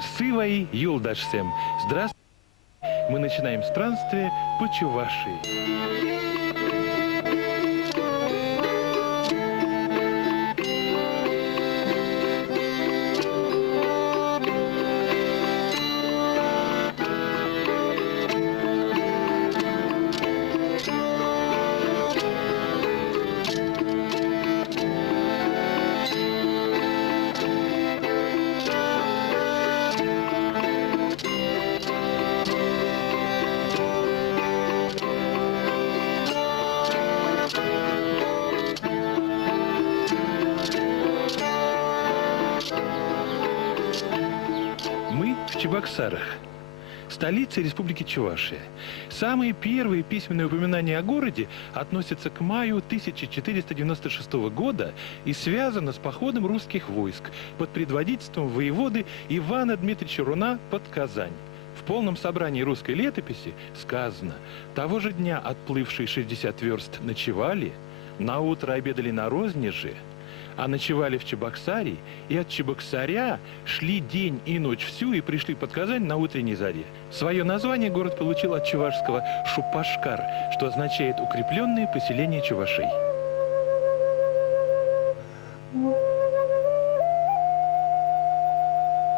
Сывай Юлдашсем. Здравствуйте. Мы начинаем странствие по Чувашии. Мы в Чебоксарах, столице Республики Чувашия. Самые первые письменные упоминания о городе относятся к маю 1496 года и связаны с походом русских войск под предводительством воеводы Ивана Дмитриевича Руна под Казань. В полном собрании русской летописи сказано: того же дня отплывшие 60 верст ночевали, наутро обедали на Рознеже, а ночевали в Чебоксаре, и от Чебоксаря шли день и ночь всю и пришли под Казань на утренней заре. Свое название город получил от чувашского «шупашкар», что означает «укрепленные поселения чувашей».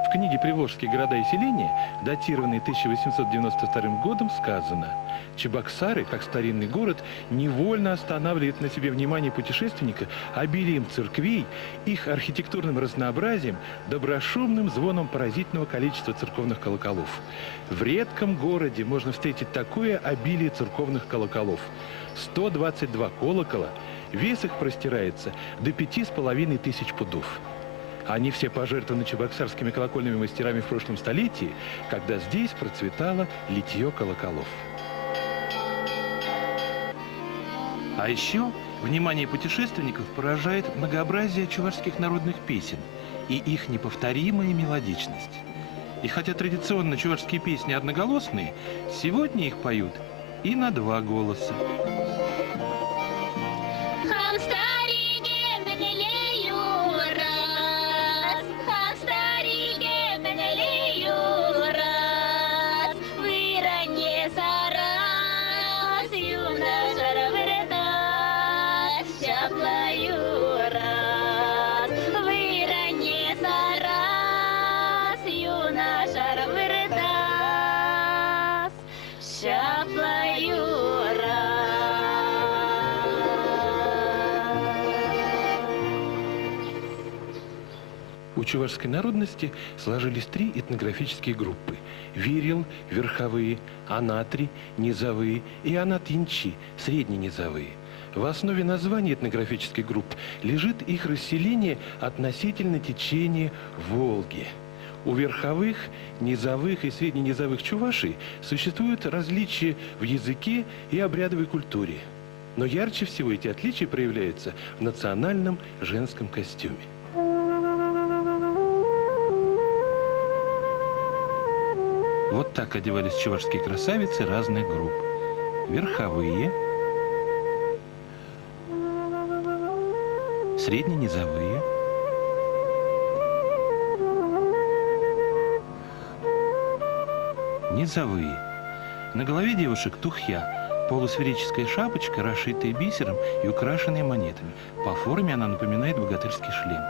В книге «Приволжские города и селения», датированной 1892 годом, сказано: Чебоксары, как старинный город, невольно останавливает на себе внимание путешественника обилием церквей, их архитектурным разнообразием, доброшумным звоном поразительного количества церковных колоколов. В редком городе можно встретить такое обилие церковных колоколов. 122 колокола, вес их простирается до 5500 пудов. Они все пожертвованы чебоксарскими колокольными мастерами в прошлом столетии, когда здесь процветало литье колоколов. А еще внимание путешественников поражает многообразие чувашских народных песен и их неповторимая мелодичность. И хотя традиционно чувашские песни одноголосные, сегодня их поют и на два голоса. У чувашской народности сложились три этнографические группы: вирил, верховые, анатри, низовые, и анат-янчи, средненизовые. В основе названия этнографических групп лежит их расселение относительно течения Волги. У верховых, низовых и средненизовых чувашей существуют различия в языке и обрядовой культуре. Но ярче всего эти отличия проявляются в национальном женском костюме. Вот так одевались чувашские красавицы разных групп. Верховые, средненизовые, низовые. На голове девушек тухья, полусферическая шапочка, расшитая бисером и украшенная монетами. По форме она напоминает богатырский шлем.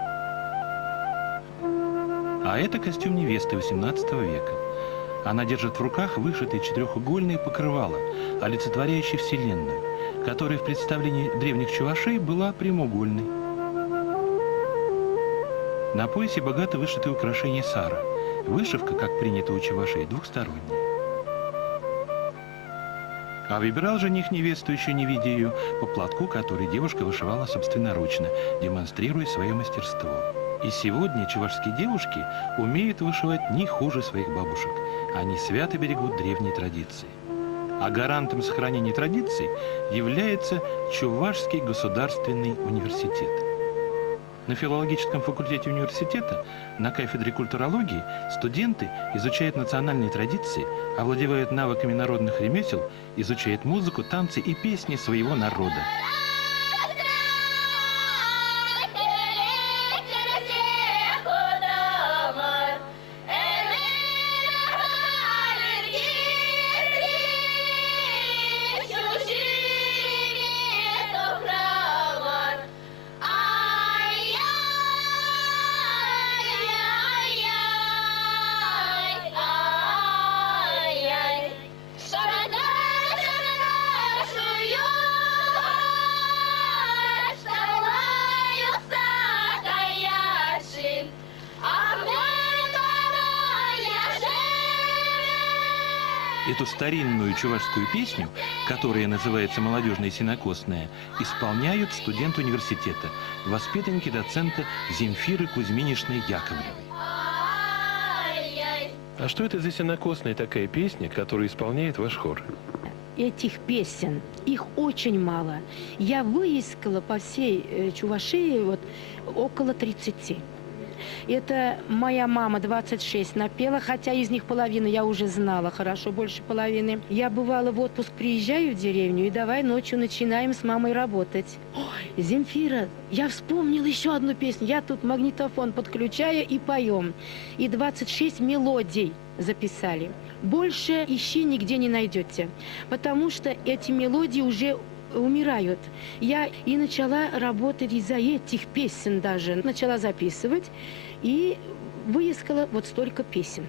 А это костюм невесты XVIII века. Она держит в руках вышитые четырехугольные покрывала, олицетворяющие Вселенную, которая в представлении древних чувашей была прямоугольной. На поясе богато вышиты украшения сара. Вышивка, как принято у чувашей, двухсторонняя. А выбирал жених невесту, еще не видя ее, по платку, который девушка вышивала собственноручно, демонстрируя свое мастерство. И сегодня чувашские девушки умеют вышивать не хуже своих бабушек. Они свято берегут древние традиции. А гарантом сохранения традиций является Чувашский государственный университет. На филологическом факультете университета на кафедре культурологии студенты изучают национальные традиции, овладевают навыками народных ремесел, изучают музыку, танцы и песни своего народа. Эту старинную чувашскую песню, которая называется «Молодежная сенокосная», исполняют студенты университета, воспитанники доцента Земфиры Кузьминишны Яковлевой. А что это за сенокосная такая песня, которую исполняет ваш хор? Этих песен, их очень мало. Я выискала по всей Чувашии вот около 30. Это моя мама 26 напела, хотя из них половину я уже знала хорошо, больше половины. Я бывала в отпуск, приезжаю в деревню, и давай ночью начинаем с мамой работать. Ой, Земфира, я вспомнила еще одну песню. Я тут магнитофон подключаю и поем. И 26 мелодий записали. Больше ищи нигде не найдете, потому что эти мелодии уже умирают. Я и начала работать из-за этих песен даже. Начала записывать и выискала вот столько песен.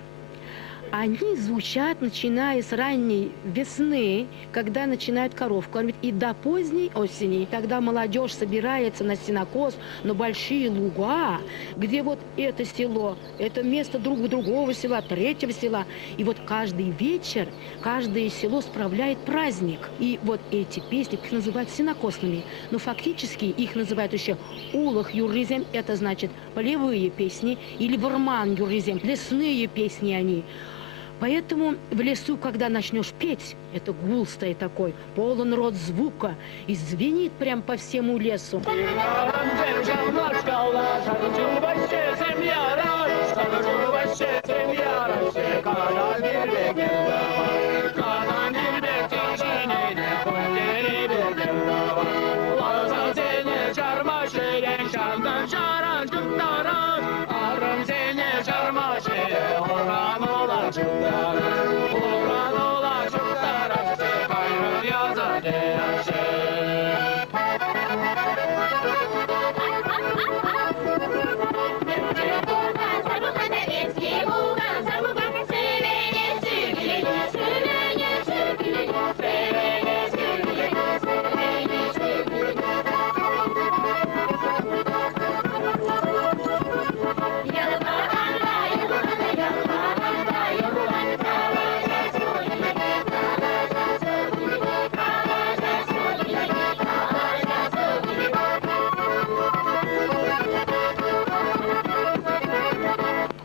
Они звучат, начиная с ранней весны, когда начинают коров кормить, и до поздней осени, когда молодежь собирается на сенокос, на большие луга, где вот это село, это место другого села, третьего села. И вот каждый вечер, каждое село справляет праздник. И вот эти песни, их называют сенокосными, но фактически их называют еще улах юризем, это значит полевые песни, или варман юризем, лесные песни они. Поэтому в лесу, когда начнешь петь, это гул стоит такой, полон рот звука, и звенит прям по всему лесу.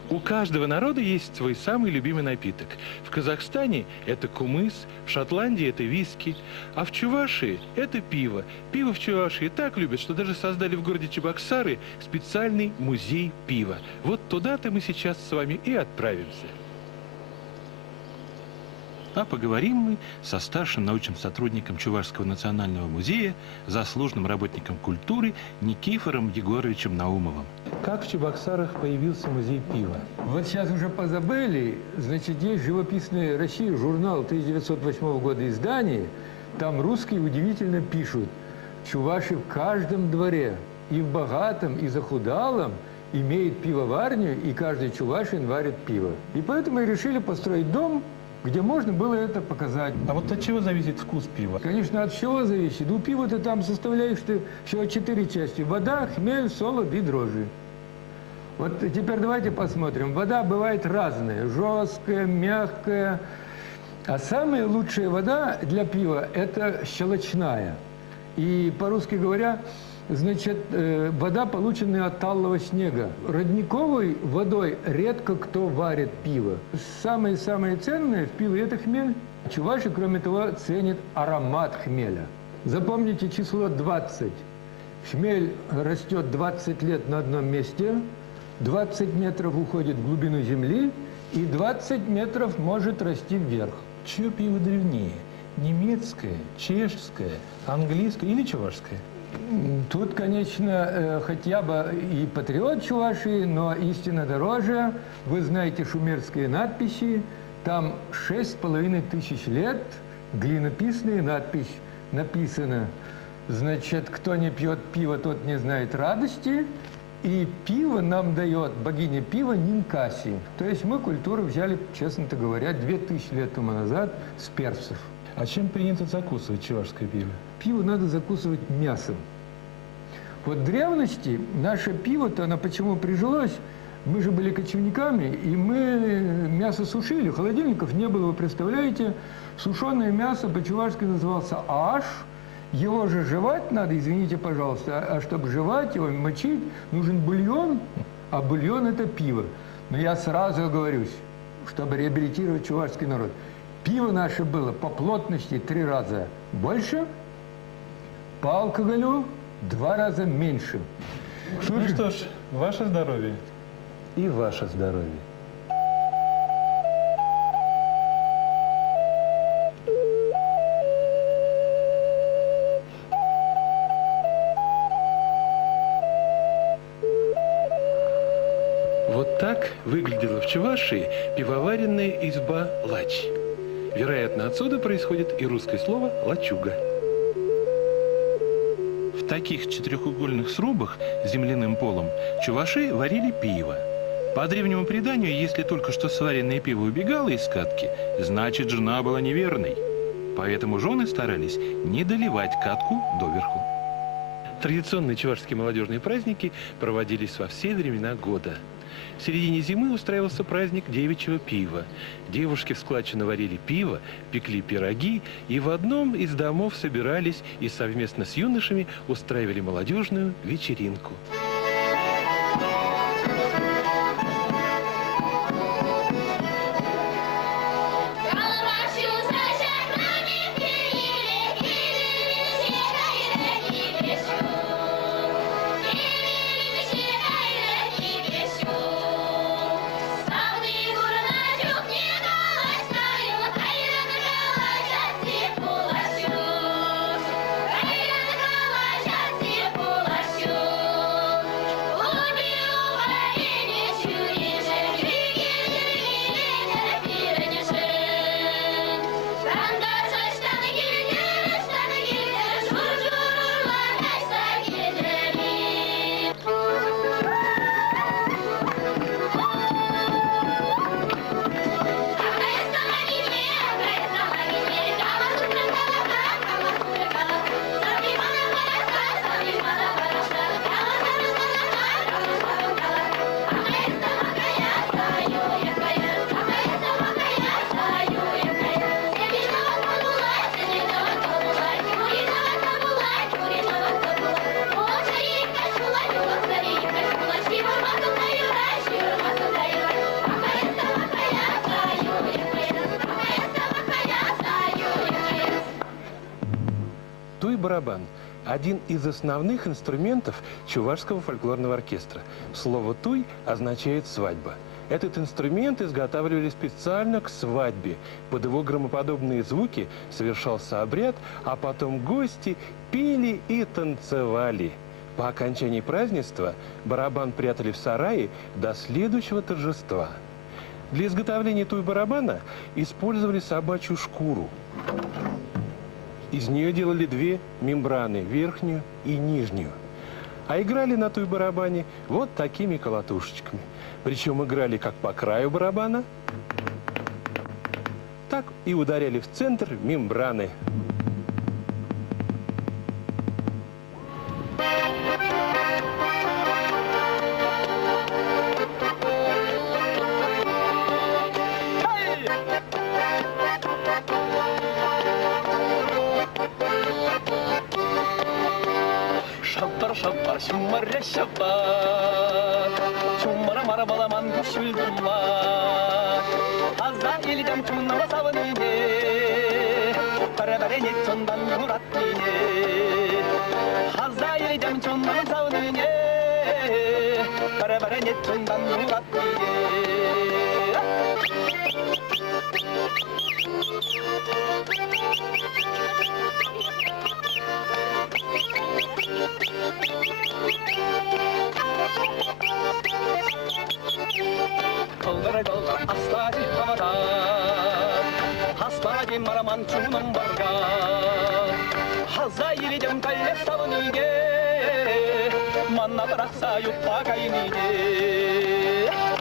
У каждого народа есть свой самый любимый напиток. В Казахстане это кумыс, в Шотландии это виски, а в Чувашии это пиво. Пиво в Чувашии так любят, что даже создали в городе Чебоксары специальный музей пива. Вот туда-то мы сейчас с вами и отправимся. А поговорим мы со старшим научным сотрудником Чувашского национального музея, заслуженным работником культуры Никифором Егоровичем Наумовым. Как в Чебоксарах появился музей пива? Вот сейчас уже позабыли, значит, есть «Живописная Россия», журнал 1908 года издания, там русские удивительно пишут: чуваши в каждом дворе, и в богатом, и захудалом, имеет пивоварню, и каждый чувашин варит пиво. И поэтому и решили построить дом, где можно было это показать. А вот от чего зависит вкус пива? Конечно, от всего зависит. У пива-то там составляешь всего 4 части: вода, хмель, солод и дрожжи. Вот теперь давайте посмотрим. Вода бывает разная: жесткая, мягкая. А самая лучшая вода для пива – это щелочная. И, по-русски говоря, значит, вода, полученная от талого снега. Родниковой водой редко кто варит пиво. Самое-самое ценное в пиве – это хмель. Чуваши, кроме того, ценят аромат хмеля. Запомните число 20. Хмель растет 20 лет на одном месте, 20 метров уходит в глубину земли, и 20 метров может расти вверх. Чье пиво древнее? Немецкое, чешское, английское или чувашское? Тут, конечно, хотя бы и патриот Чувашии, но истина дороже. Вы знаете шумерские надписи. Там 6500 лет глинописная надпись написана. Значит, кто не пьет пиво, тот не знает радости. И пиво нам дает богиня пива Нинкаси. То есть мы культуру взяли, честно говоря, 2000 лет тому назад с персов. А чем принято закусывать чувашское пиво? Пиво надо закусывать мясом. Вот в древности наше пиво-то, оно почему прижилось? Мы же были кочевниками, и мы мясо сушили, холодильников не было, вы представляете? Сушеное мясо по-чувашски назывался аш. Его же жевать надо, извините, пожалуйста, а чтобы жевать его, мочить, нужен бульон, а бульон – это пиво. Но я сразу оговорюсь, чтобы реабилитировать чувашский народ. Пиво наше было по плотности 3 раза больше, по алкоголю 2 раза меньше. Ну что ж, ваше здоровье. И ваше здоровье. Вот так выглядела в Чувашии пивоваренная изба «Лач». Вероятно, отсюда происходит и русское слово «лачуга». В таких четырехугольных срубах с земляным полом чуваши варили пиво. По древнему преданию, если только что сваренное пиво убегало из катки, значит, жена была неверной. Поэтому жены старались не доливать катку доверху. Традиционные чувашские молодежные праздники проводились во все времена года. В середине зимы устраивался праздник девичьего пива. Девушки в складчину варили пиво, пекли пироги и в одном из домов собирались и совместно с юношами устраивали молодежную вечеринку. Туй-барабан – один из основных инструментов чувашского фольклорного оркестра. Слово «туй» означает «свадьба». Этот инструмент изготавливали специально к свадьбе. Под его громоподобные звуки совершался обряд, а потом гости пели и танцевали. По окончании празднества барабан прятали в сарае до следующего торжества. Для изготовления туй-барабана использовали собачью шкуру. Из нее делали 2 мембраны, верхнюю и нижнюю. А играли на туй-барабане вот такими колотушечками. Причем играли как по краю барабана, так и ударяли в центр мембраны. Шаббар, шуммаря шаббар, чуммара-мара баламан кушульдумма, аза илидам чумнава савыныне, барабаре нет чондан муратнине, аза илидам чумнава савыныне, барабаре нет чондан муратнине. Kollara aslari havada, aslari maraman çunum barga, hazayiri dem kalle savunige, manna bıraksa yutpa kaynige.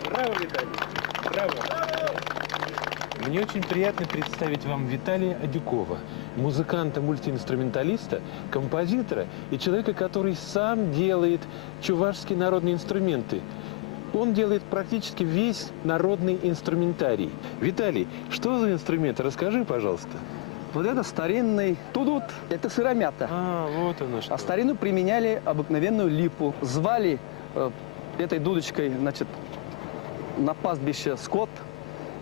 Браво, Виталий! Браво! Мне очень приятно представить вам Виталия Адюкова, музыканта-мультиинструменталиста, композитора и человека, который сам делает чувашские народные инструменты. Он делает практически весь народный инструментарий. Виталий, что за инструмент? Расскажи, пожалуйста. Вот это старинный тудут, это сыромята. Вот оно что. А в старину применяли обыкновенную липу. Звали этой дудочкой, значит, на пастбище скот.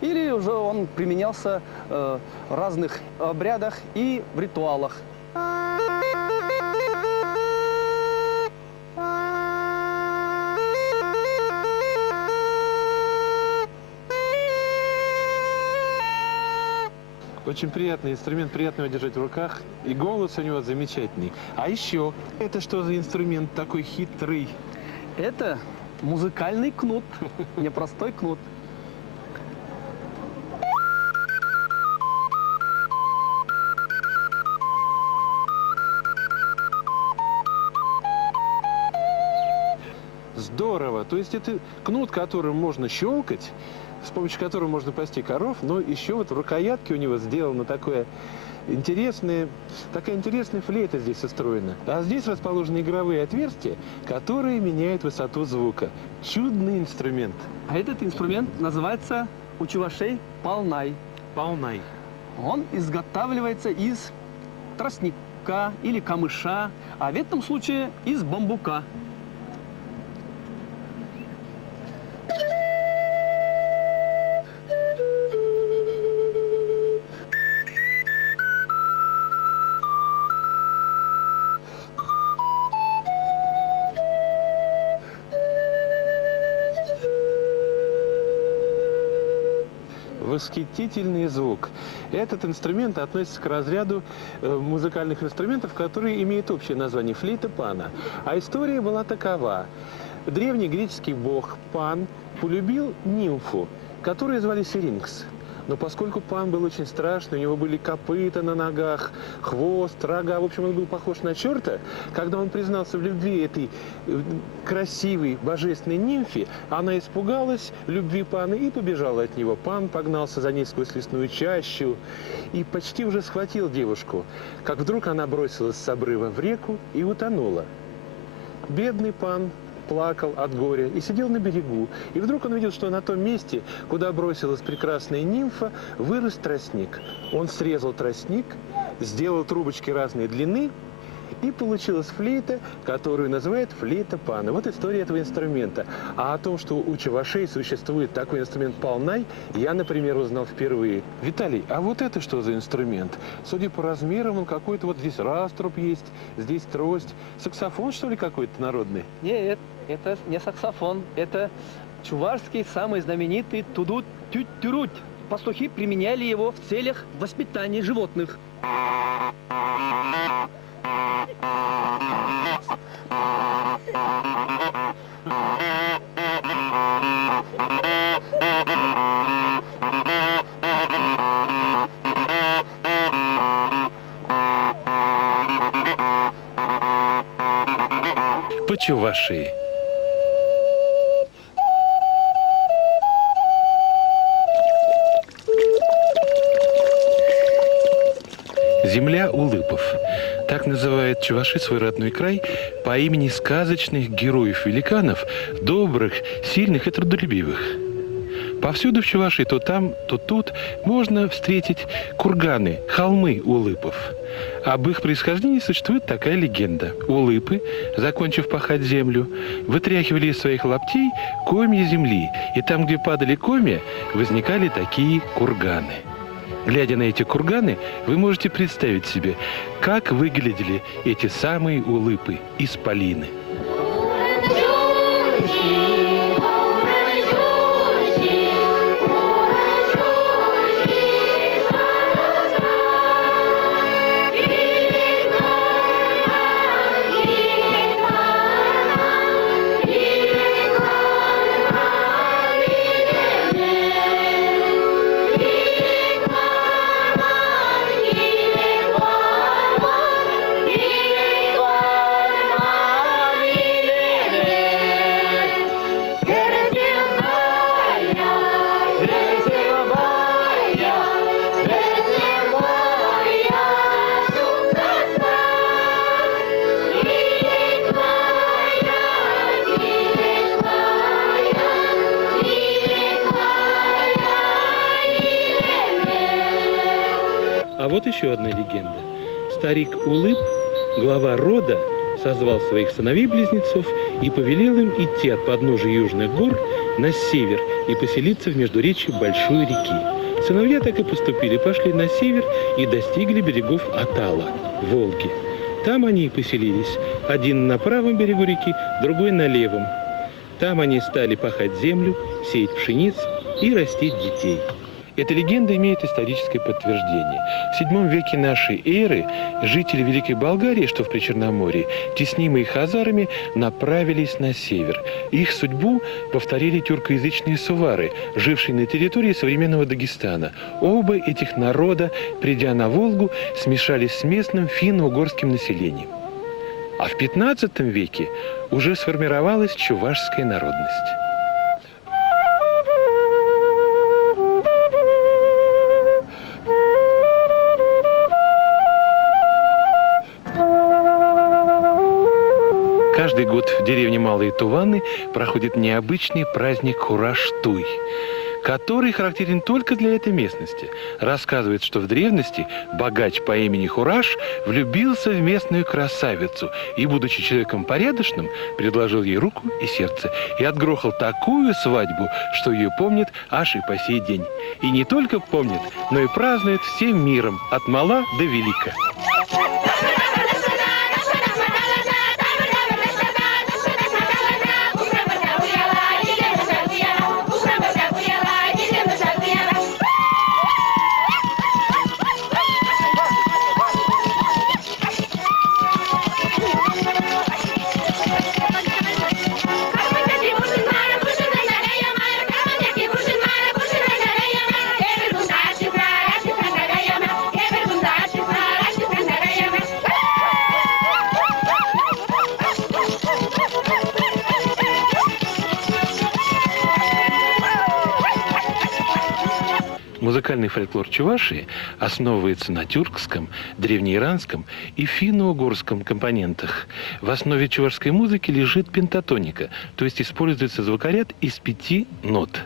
Или уже он применялся в разных обрядах и в ритуалах. Очень приятный инструмент, приятно его держать в руках. И голос у него замечательный. А еще, это что за инструмент такой хитрый? Это музыкальный кнут, непростой кнут. Здорово. То есть это кнут, которым можно щелкать, с помощью которого можно пасти коров, но еще вот в рукоятке у него сделана такая интересная флейта здесь устроена. А здесь расположены игровые отверстия, которые меняют высоту звука. Чудный инструмент. А этот инструмент называется у чувашей палнай. Палнай. Он изготавливается из тростника или камыша, а в этом случае из бамбука. Восхитительный звук. Этот инструмент относится к разряду музыкальных инструментов, которые имеют общее название флейта пана. А история была такова. Древний греческий бог Пан полюбил нимфу, которую звали Сиринкс. Но поскольку Пан был очень страшный, у него были копыта на ногах, хвост, рога, в общем, он был похож на черта, когда он признался в любви этой красивой, божественной нимфе, она испугалась любви Пана и побежала от него. Пан погнался за ней сквозь лесную чащу и почти уже схватил девушку, как вдруг она бросилась с обрыва в реку и утонула. Бедный Пан плакал от горя и сидел на берегу. И вдруг он видел, что на том месте, куда бросилась прекрасная нимфа, вырос тростник. Он срезал тростник, сделал трубочки разной длины, и получилась флейта, которую называют флейта пана. Вот история этого инструмента. А о том, что у чувашей существует такой инструмент палнай, я, например, узнал впервые. Виталий, а вот это что за инструмент? Судя по размерам, он какой-то, вот здесь раструб есть, здесь трость. Саксофон, что ли, какой-то народный? Нет, это не саксофон, это чувашский самый знаменитый тудут-тють-тюруть. Пастухи применяли его в целях воспитания животных. По Чувашии. Земля Улыпов. Так называет чуваши свой родной край по имени сказочных героев-великанов, добрых, сильных и трудолюбивых. Повсюду в Чувашии, то там, то тут, можно встретить курганы, холмы Улыпов. Об их происхождении существует такая легенда. Улыпы, закончив пахать землю, вытряхивали из своих лаптей комья земли, и там, где падали комья, возникали такие курганы. Глядя на эти курганы, вы можете представить себе, как выглядели эти самые улыпы, исполины. А вот еще одна легенда. Старик Улыб, глава рода, созвал своих сыновей-близнецов и повелел им идти от подножия южных гор на север и поселиться в междуречье большой реки. Сыновья так и поступили, пошли на север и достигли берегов Атала, Волги. Там они и поселились, один на правом берегу реки, другой на левом. Там они стали пахать землю, сеять пшеницу и растить детей. Эта легенда имеет историческое подтверждение. В VII веке нашей эры жители Великой Болгарии, что в Причерноморье, теснимые хазарами, направились на север. Их судьбу повторили тюркоязычные сувары, жившие на территории современного Дагестана. Оба этих народа, придя на Волгу, смешались с местным финно-угорским населением. А в XV веке уже сформировалась чувашская народность. Каждый год в деревне Малые Туваны проходит необычный праздник Хураш-Туй, который характерен только для этой местности. Рассказывает, что в древности богач по имени Хураш влюбился в местную красавицу и, будучи человеком порядочным, предложил ей руку и сердце и отгрохал такую свадьбу, что ее помнят аж и по сей день. И не только помнят, но и празднуют всем миром, от мала до велика. Музыкальный фольклор Чувашии основывается на тюркском, древнеиранском и финно-угорском компонентах. В основе чувашской музыки лежит пентатоника, то есть используется звукоряд из 5 нот.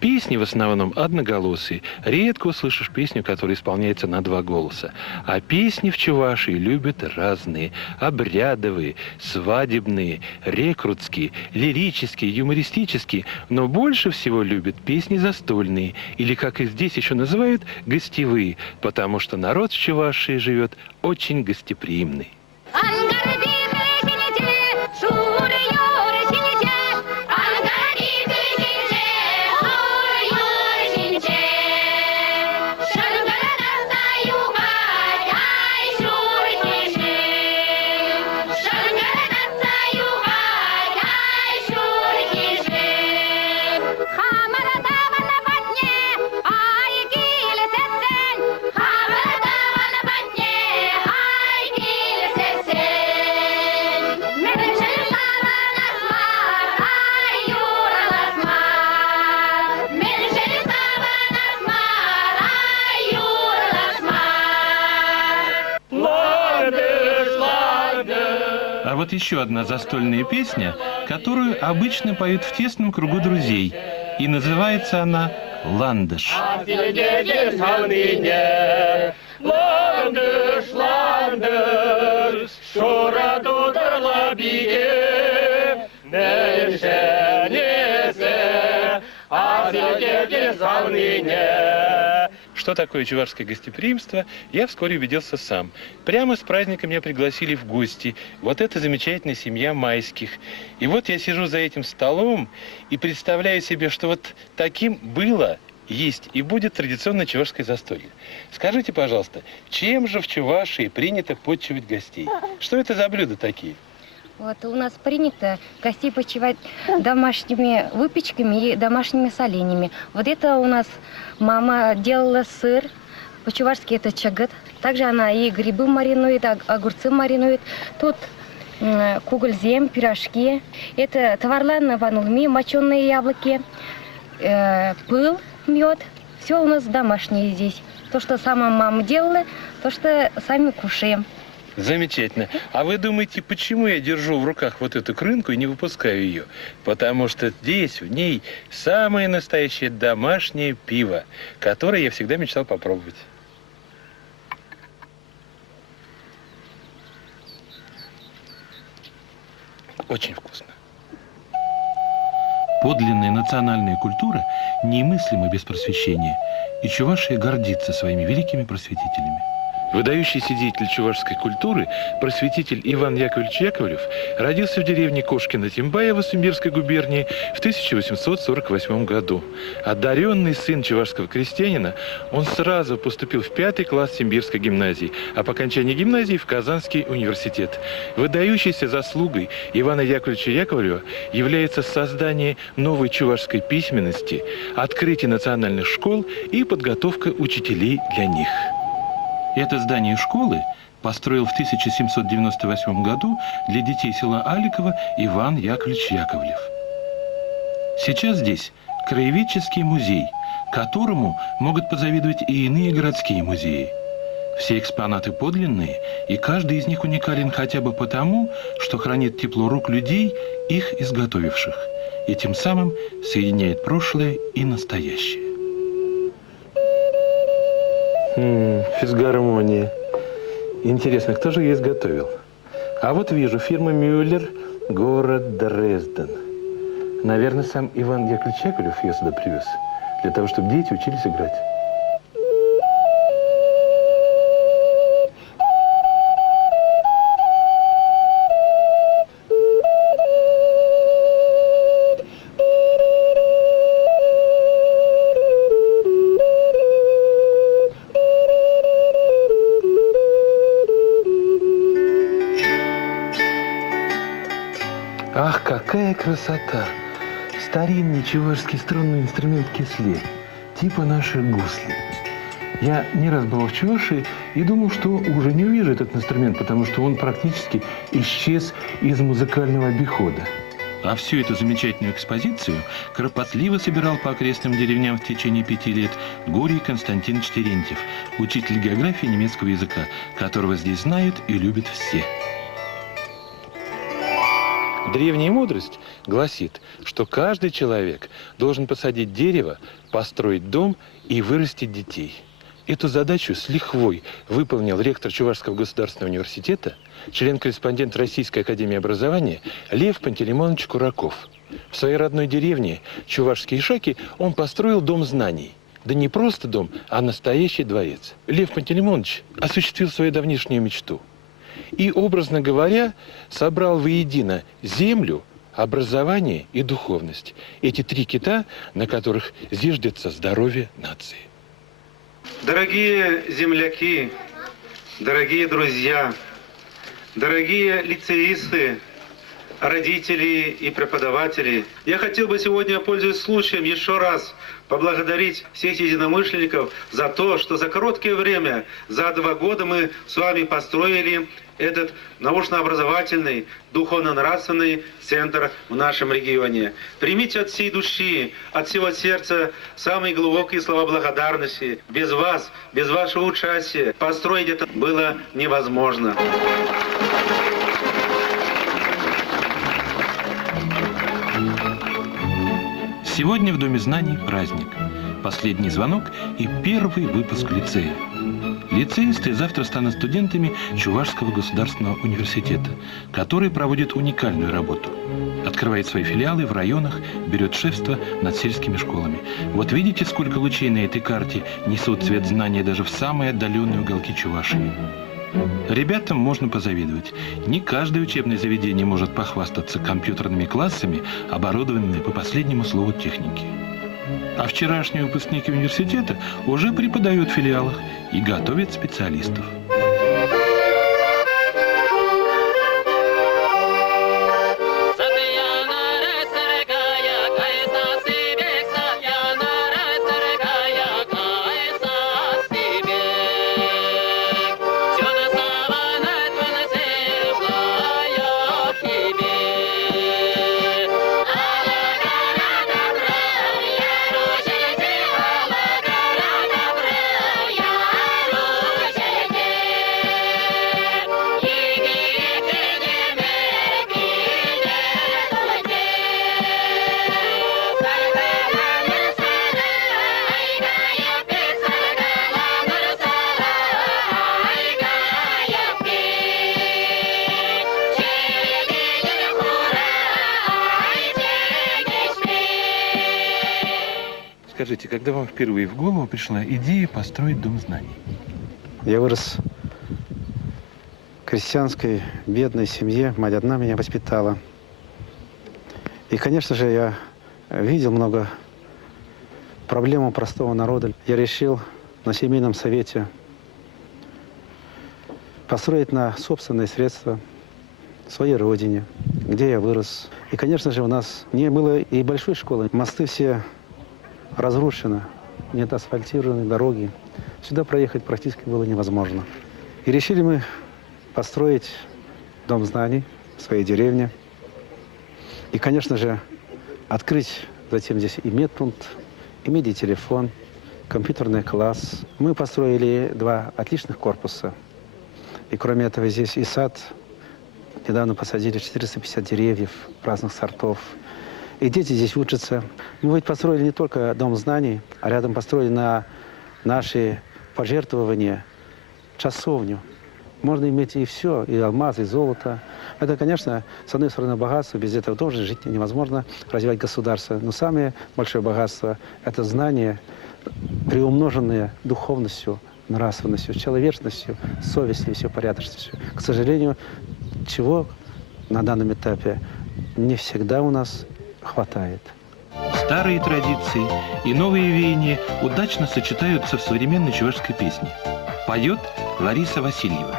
Песни в основном одноголосые. Редко услышишь песню, которая исполняется на 2 голоса. А песни в Чувашии любят разные. Обрядовые, свадебные, рекрутские, лирические, юмористические. Но больше всего любят песни застольные. Или, как и здесь еще называют, гостевые. Потому что народ в Чувашии живет очень гостеприимный. А вот еще одна застольная песня, которую обычно поют в тесном кругу друзей. И называется она «Ландыш». Что такое чувашское гостеприимство, я вскоре убедился сам. Прямо с праздника меня пригласили в гости. Вот эта замечательная семья Майских. И вот я сижу за этим столом и представляю себе, что вот таким было, есть и будет традиционное чувашское застолье. Скажите, пожалуйста, чем же в Чувашии принято почивать гостей? Что это за блюда такие? Вот у нас принято гостей почивать домашними выпечками и домашними соленьями. Вот это у нас мама делала сыр, по-чувашски это чагат. Также она и грибы маринует, огурцы маринует. Тут кугульзем, пирожки. Это товарлан ванулми, моченые яблоки, пыл, мед. Все у нас домашнее здесь. То, что сама мама делала, то, что сами кушаем. Замечательно. А вы думаете, почему я держу в руках вот эту крынку и не выпускаю ее? Потому что здесь, в ней, самое настоящее домашнее пиво, которое я всегда мечтал попробовать. Очень вкусно. Подлинная национальная культура немыслима без просвещения, и Чувашия гордится своими великими просветителями. Выдающийся деятель чувашской культуры, просветитель Иван Яковлевич Яковлев, родился в деревне Кошкино-Тимбаево Симбирской губернии в 1848 году. Одаренный сын чувашского крестьянина, он сразу поступил в 5 класс Симбирской гимназии, а по окончании гимназии в Казанский университет. Выдающейся заслугой Ивана Яковлевича Яковлева является создание новой чувашской письменности, открытие национальных школ и подготовка учителей для них. Это здание школы построил в 1798 году для детей села Аликово Иван Яковлевич Яковлев. Сейчас здесь краеведческий музей, которому могут позавидовать и иные городские музеи. Все экспонаты подлинные, и каждый из них уникален хотя бы потому, что хранит тепло рук людей, их изготовивших, и тем самым соединяет прошлое и настоящее. Физгармония. Интересно, кто же ее изготовил? А вот вижу, фирма Мюллер, город Дрезден. Наверное, сам Иван Яковлевич Яковлев ее сюда привез, для того, чтобы дети учились играть. Ах, какая красота! Старинный чувашский струнный инструмент кесле, типа наших гусли. Я не раз был в Чувашии и думал, что уже не увижу этот инструмент, потому что он практически исчез из музыкального обихода. А всю эту замечательную экспозицию кропотливо собирал по окрестным деревням в течение 5 лет Гурий Константинович Терентьев, учитель географии немецкого языка, которого здесь знают и любят все. Древняя мудрость гласит, что каждый человек должен посадить дерево, построить дом и вырастить детей. Эту задачу с лихвой выполнил ректор Чувашского государственного университета, член-корреспондент Российской академии образования Лев Пантелеймонович Кураков. В своей родной деревне Чувашские Ишаки он построил дом знаний. Да не просто дом, а настоящий дворец. Лев Пантелеймонович осуществил свою давнишнюю мечту. И, образно говоря, собрал воедино землю, образование и духовность. Эти 3 кита, на которых зиждется здоровье нации. Дорогие земляки, дорогие друзья, дорогие лицеисты, родители и преподаватели, я хотел бы сегодня, пользуясь случаем, еще раз поблагодарить всех единомышленников за то, что за короткое время, за 2 года мы с вами построили этот научно-образовательный, духовно-нравственный центр в нашем регионе. Примите от всей души, от всего сердца самые глубокие слова благодарности. Без вас, без вашего участия построить это было невозможно. Сегодня в Доме знаний праздник. Последний звонок и первый выпуск лицея. Лицеисты завтра станут студентами Чувашского государственного университета, который проводит уникальную работу. Открывает свои филиалы в районах, берет шефство над сельскими школами. Вот видите, сколько лучей на этой карте несут цвет знания даже в самые отдаленные уголки Чувашии. Ребятам можно позавидовать. Не каждое учебное заведение может похвастаться компьютерными классами, оборудованными по последнему слову техники. А вчерашние выпускники университета уже преподают в филиалах и готовят специалистов. Скажите, когда вам впервые в голову пришла идея построить Дом знаний? Я вырос в крестьянской, бедной семье. Мать одна меня воспитала. И, конечно же, я видел много проблем у простого народа. Я решил на семейном совете построить на собственные средства в своей родине, где я вырос. И, конечно же, у нас не было и большой школы. Мосты все разрушены, нет асфальтированной дороги. Сюда проехать практически было невозможно. И решили мы построить Дом знаний в своей деревне. И, конечно же, открыть затем здесь и медпункт, и медиателефон, компьютерный класс. Мы построили 2 отличных корпуса. И кроме этого здесь и сад. Недавно посадили 450 деревьев разных сортов. И дети здесь учатся. Мы ведь построили не только Дом знаний, а рядом построили на наши пожертвования часовню. Можно иметь и все, и алмазы, и золото. Это, конечно, с одной стороны богатство, без этого тоже жить невозможно, развивать государство. Но самое большое богатство – это знания, приумноженные духовностью, нравственностью, человечностью, совестью и всё порядочностью. К сожалению, чего на данном этапе не всегда у нас хватает. Старые традиции и новые веяния удачно сочетаются в современной чувашской песне. Поет Лариса Васильева.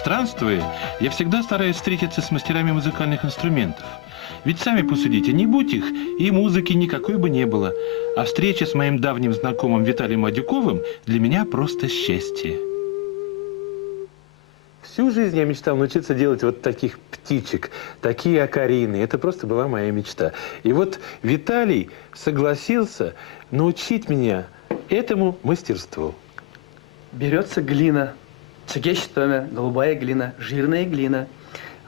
Странствуя, я всегда стараюсь встретиться с мастерами музыкальных инструментов. Ведь сами посудите, не будь их, и музыки никакой бы не было. А встреча с моим давним знакомым Виталием Адюковым для меня просто счастье. Всю жизнь я мечтал научиться делать вот таких птичек, такие окарины. Это просто была моя мечта. И вот Виталий согласился научить меня этому мастерству. Берется глина, чагещитоме, голубая глина, жирная глина,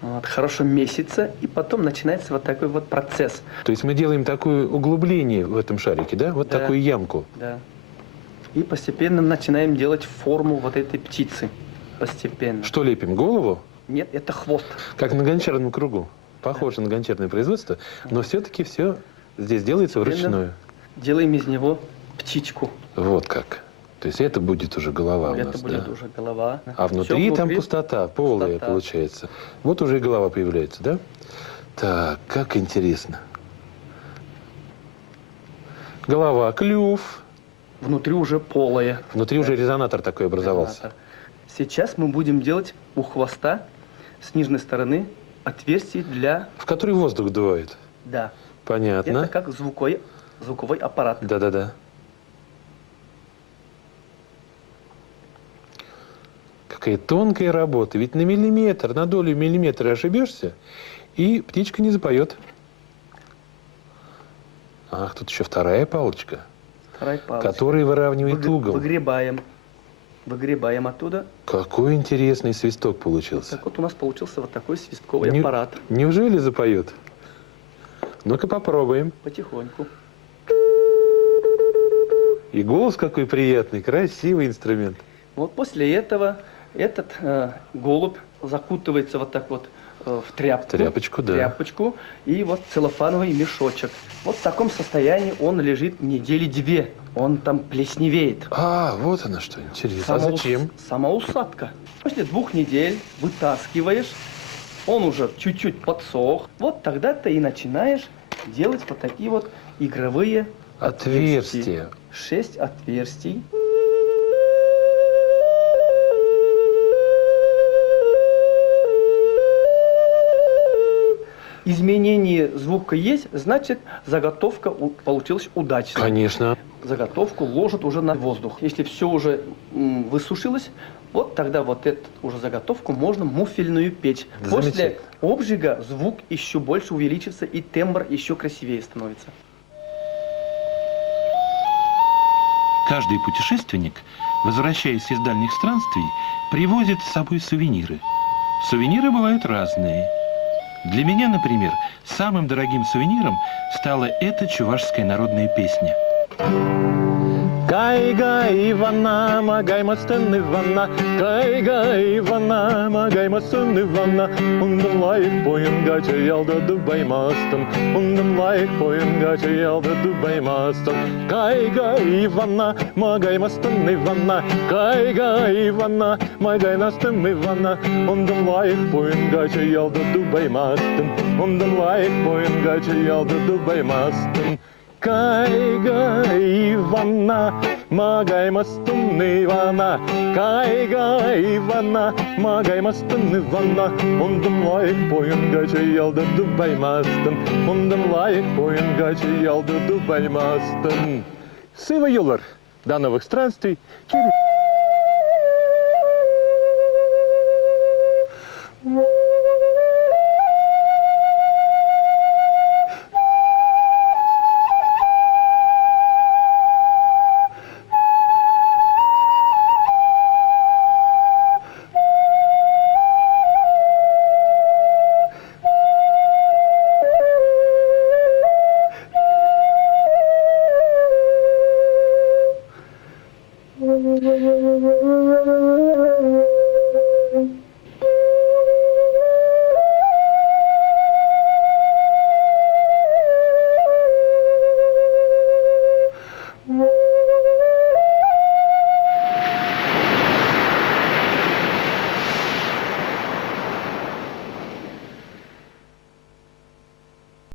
вот, хорошо месяца, и потом начинается вот такой вот процесс. То есть мы делаем такое углубление в этом шарике, да? Вот Да. такую ямку. Да. И постепенно начинаем делать форму вот этой птицы. Постепенно. Что лепим? Голову? Нет, это хвост. Как на гончарном кругу. Похоже на гончарное производство, но все-таки все здесь делается вручную. Делаем из него птичку. Вот как. То есть это будет уже голова у Это нас, будет да? уже голова. А внутри Всё там пустота, полая пустота. получается. Вот уже и голова появляется, да? Так, как интересно. Голова, клюв. Внутри уже полая. Внутри уже резонатор такой образовался. Резонатор. Сейчас мы будем делать у хвоста с нижней стороны отверстие для... В который воздух дует. Да. Понятно. Это как звуковой аппарат. Да-да-да. Какая тонкая работа. Ведь на миллиметр, на долю миллиметра ошибешься, и птичка не запоет. Ах, тут еще вторая палочка, Вторая палочка. которая выравнивает угол. Выгребаем оттуда. Какой интересный свисток получился. Так вот у нас получился вот такой свистковый Не- аппарат. Неужели запоет? Ну-ка попробуем. Потихоньку. И голос какой приятный, красивый инструмент. Вот после этого этот голубь закутывается вот так вот в тряпку. Тряпочку, да. Тряпочку и вот целлофановый мешочек. Вот в таком состоянии он лежит недели 2. Он там плесневеет. А, вот оно что, интересно. А зачем? Самоусадка. После 2 недель вытаскиваешь, он уже чуть-чуть подсох. Вот тогда ты и начинаешь делать вот такие вот игровые Отверстия. 6 отверстий. Изменение звука есть, значит заготовка получилась удачной. Конечно. Заготовку ложат уже на воздух. Если все уже высушилось, вот тогда вот эту уже заготовку можно муфельную печь. После Замечательно. обжига звук еще больше увеличится и тембр еще красивее становится. Каждый путешественник, возвращаясь из дальних странствий, привозит с собой сувениры. Сувениры бывают разные. Для меня, например, самым дорогим сувениром стала эта чувашская народная песня. Кайга Ивана, магаймастын Ивана, Кайга Ивана, магаймастын Ивана, Ундым лайық бойынға чаялды дубаймастын, Ундым лайық бойынға чаялды дубаймастын. Кайга Ивана, магаймастын Ивана, Кайга Ивана, магаймастын Ивана, Ундым лайық бойынға чаялды дубаймастын, Ундым лайық бойынға чаялды дубаймастын. Кайга Ивана, магаймастын Ивана, Кайга Ивана, магаймастын Ивана, Ундым лайық бойынға чаялды дубаймастын, Ундым лайық бойынға чаялды дубаймастын. Сыва юлар, до новых странствий.